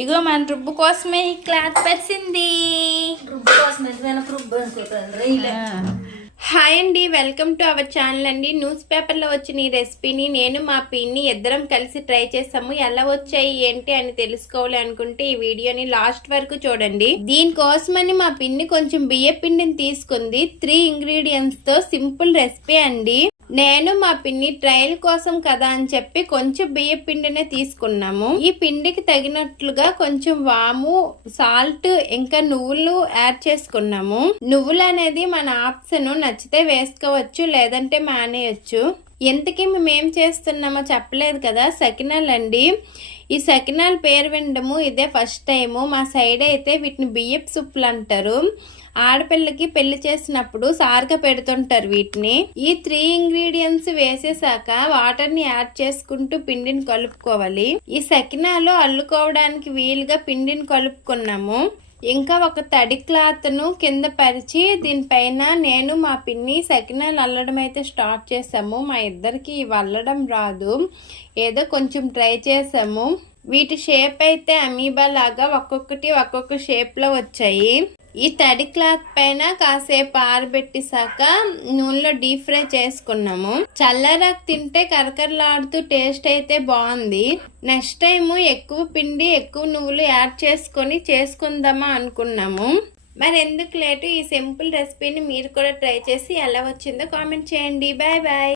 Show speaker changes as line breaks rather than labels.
ఇగో మన రుబ్బు కోసమే ఈ క్లాత్
రుబ్బు కోసం రుబ్బు ఇలా
హాయ్ అండి వెల్కమ్ టు అవర్ ఛానల్ అండి. న్యూస్ పేపర్లో వచ్చిన ఈ రెసిపీని నేను మా పిన్ని ఇద్దరం కలిసి ట్రై చేసాము. ఎలా వచ్చాయి ఏంటి అని తెలుసుకోవాలి అనుకుంటే ఈ వీడియోని లాస్ట్ వరకు చూడండి. దీనికోసమని మా పిన్ని కొంచెం బియ్య పిండిని తీసుకుంది. త్రీ ఇంగ్రీడియంట్స్తో సింపుల్ రెసిపీ అండి. నేను మా పిన్ని ట్రయల్ కోసం కదా అని చెప్పి కొంచెం బియ్య పిండినే తీసుకున్నాము. ఈ పిండికి తగినట్లుగా కొంచెం వాము సాల్ట్ ఇంకా నువ్వులు యాడ్ చేసుకున్నాము. నువ్వులు అనేది మన ఆప్షన్ నచ్చితే వేసుకోవచ్చు లేదంటే మానేయచ్చు. ఇంతకీ మేము ఏం చేస్తున్నామో చెప్పలేదు కదా సకినాలు అండి ఈ సకినాలు పేరు వినడము ఇదే ఫస్ట్ టైము మా సైడ్ అయితే వీటిని బియ్యపు సుప్పులు అంటారు. ఆడపిల్లకి పెళ్ళి చేసినప్పుడు సార్గా పెడుతుంటారు వీటిని. ఈ త్రీ ఇంగ్రీడియంట్స్ వేసేసాక వాటర్ని యాడ్ చేసుకుంటూ పిండిని కలుపుకోవాలి. ఈ సకినాలు అల్లుకోవడానికి వీలుగా పిండిని కలుపుకున్నాము. ఇంకా ఒక తడి క్లాత్ను కింద పరిచి దీనిపైన నేను మా పిన్ని సకినాలు అల్లడం అయితే స్టార్ట్ చేసాము. మా ఇద్దరికి ఇవి అల్లడం రాదు. ఏదో కొంచెం ట్రై చేసాము. వీటి షేప్ అయితే అమీబా లాగా ఒక్కొక్కటి ఒక్కొక్క షేప్లో వచ్చాయి. ఈ తడి క్లాత్ పైన కాసేపు ఆరబెట్టేసాక నూనెలో డీప్ ఫ్రై చేసుకున్నాము. చల్లరాకు తింటే కరకరలాడుతూ టేస్ట్ అయితే బాగుంది. నెక్స్ట్ టైం ఎక్కువ పిండి ఎక్కువ నువ్వులు యాడ్ చేసుకొని చేసుకుందామా అనుకున్నాము. మరి ఎందుకు లేటు? ఈ సింపుల్ రెసిపీని మీరు కూడా ట్రై చేసి ఎలా వచ్చిందో కామెంట్ చేయండి. Bye bye.